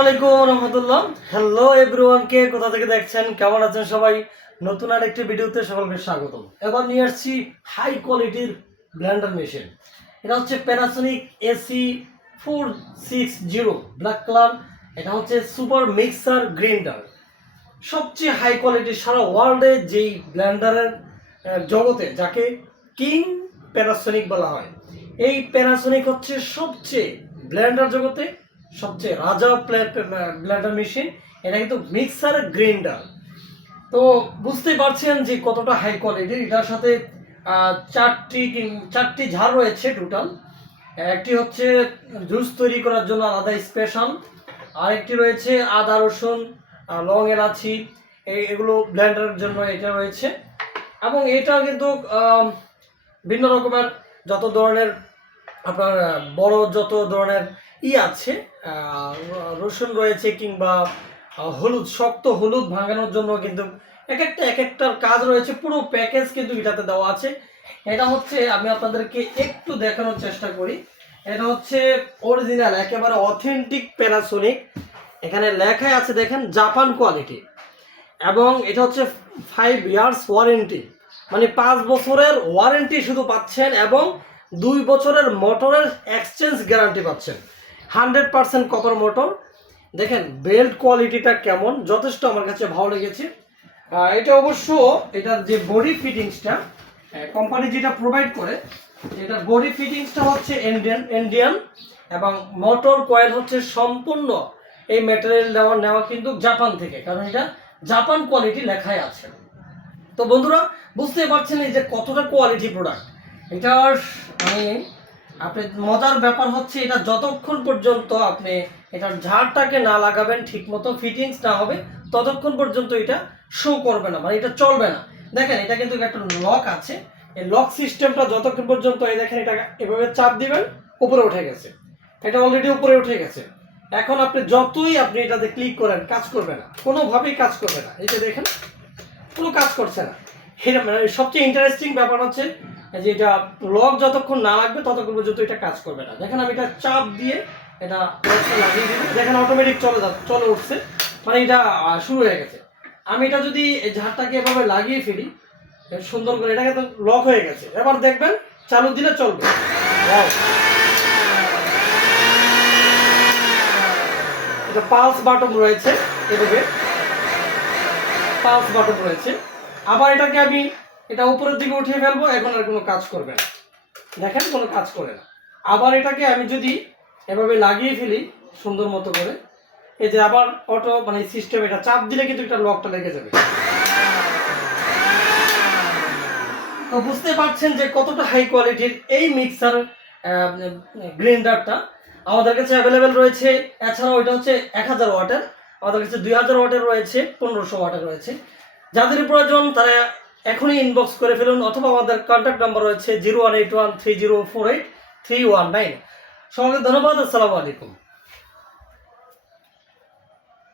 আলাইকুম রহমতুল্লাহ। Hello everyone, কে কোথা থেকে দেখছেন, কেমন আছেন সবাই? নতুন আরেকটি ভিডিওতে সকলকে স্বাগতম। এবার নিয়ে আসছি হাই কোয়ালিটির ব্লেন্ডার মেশিন। এটা হচ্ছে প্যানাসোনিক AC460 ব্ল্যাক কালার। এটা হচ্ছে সুপার মিক্সার গ্রাইন্ডার, সবচেয়ে হাই কোয়ালিটির সারা ওয়ার্ল্ডে যেই ব্লেন্ডারের জগতে যাকে কিং প্যানাসোনিক বলা হয়। এই প্যানাসোনিক হচ্ছে সবচেয়ে ব্লেন্ডার জগতে সবচেয়ে রাজা ব্লেন্ডার মেশিন। এটা কিন্তু মিক্সার গ্রাইন্ডার। তো বুঝতেই পারছেন যে কতটা হাই কোয়ালিটির। এটার সাথে চারটি ঝাড় রয়েছে টোটাল। একটি হচ্ছে জুস তৈরি করার জন্য আলাদা স্পেশাল, আরেকটি রয়েছে আদা রসুন লং এলাচি এগুলো ব্লেন্ডারের জন্য এটা রয়েছে। এবং এটা কিন্তু ভিন্ন রকমের যত ধরনের আপনার বড় যত ধরনের আছে, রসুন রয়েছে কিংবা হলুদ, শক্ত হলুদ ভাঙানোর জন্য কিন্তু এক একটার কাজ রয়েছে। পুরো প্যাকেজ কিন্তু এটাতে দেওয়া আছে। এটা হচ্ছে আমি আপনাদেরকে একটু দেখানোর চেষ্টা করি। এটা হচ্ছে অরিজিনাল একেবারে অথেন্টিক প্যানাসোনিক। এখানে লেখাই আছে দেখেন জাপান কোয়ালিটি, এবং এটা হচ্ছে 5 ইয়ার্স ওয়ারেন্টি, মানে 5 বছরের ওয়ারেন্টি শুধু পাচ্ছেন, এবং 2 বছরের মোটরের এক্সচেঞ্জ গ্যারান্টি পাচ্ছেন। 100% কপার মোটর। দেখেন বেল্ট কোয়ালিটিটা কেমন, যথেষ্ট আমার কাছে ভালো লেগেছে। এটা অবশ্য এটার যে বডি ফিটিংসটা কোম্পানি যেটা প্রোভাইড করে, এটার বডি ফিটিংসটা হচ্ছে ইন্ডিয়ান, এবং মোটর কয়েল হচ্ছে সম্পূর্ণ এই ম্যাটেরিয়াল নেওয়া কিন্তু জাপান থেকে, কারণ এটা জাপান কোয়ালিটি লেখাই আছে। তো বন্ধুরা বুঝতে পারছেন এই যে কতটা কোয়ালিটি প্রোডাক্ট। এটার মানে আপনি মজার ব্যাপার হচ্ছে এটা যতক্ষণ পর্যন্ত আপনি এটার ঝাড়টাকে না লাগাবেন, ঠিক মতো ফিটিংস না হবে, ততক্ষণ পর্যন্ত এটা শো করবে না, মানে এটা চলবে না। দেখেন এটা কিন্তু একটা লক আছে, এই লক সিস্টেমটা যতক্ষণ পর্যন্ত এই দেখেন এটা এভাবে চাপ দিবেন উপরে উঠে গেছে, এটা অলরেডি উপরে উঠে গেছে। এখন আপনি যতই আপনি এটাতে ক্লিক করেন কাজ করবে না, কোনোভাবেই কাজ করবে না। এই যে দেখেন কোনো কাজ করছে না। এটা মানে সবচেয়ে ইন্টারেস্টিং ব্যাপার হচ্ছে যে এটা লক যতক্ষণ না লাগবে ততক্ষণ পর্যন্ত এটা কাজ করবে না। দেখেন আমি এটা চাপ দিয়ে এটা লাগিয়ে দিই, দেখেন অটোমেটিক চলে উঠছে, মানে এটা শুরু হয়ে গেছে। আমি এটা যদি এই ঝাড়টাকে এভাবে লাগিয়ে ফেলি সুন্দর করে, এটা কিন্তু লক হয়ে গেছে। এবার দেখবেন চালু দিলে চলবে। এটা পালস বাটন রয়েছে, এভাবে পালস বাটন রয়েছে। আবার এটাকে আমি এটা উপরের দিকে উঠিয়ে ফেলবো, এখন আর কোনো কাজ করবে না। দেখেন কোনো কাজ করে না। আবার এটাকে আমি যদি এভাবে লাগিয়ে ফেলি সুন্দর মতো করে, এই যে আবার অটো মানে সিস্টেম, এটা চাপ দিলে কিন্তু এটা লকটা লেগে যাবে। তো বুঝতে পারছেন যে কতটা হাই কোয়ালিটির এই মিক্সার গ্রাইন্ডারটা আমাদের কাছে অ্যাভেলেবেল রয়েছে। এছাড়াও এটা হচ্ছে 1000 ওয়াটের, আমাদের কাছে 2000 ওয়াটের রয়েছে, 1500 ওয়াটের রয়েছে। যাদের প্রয়োজন তারা এখনই ইনবক্স করে ফেলুন, অথবা আমাদের কন্ট্যাক্ট নাম্বার রয়েছে 018130483119। সকলকে ধন্যবাদ। আসসালামু আলাইকুম।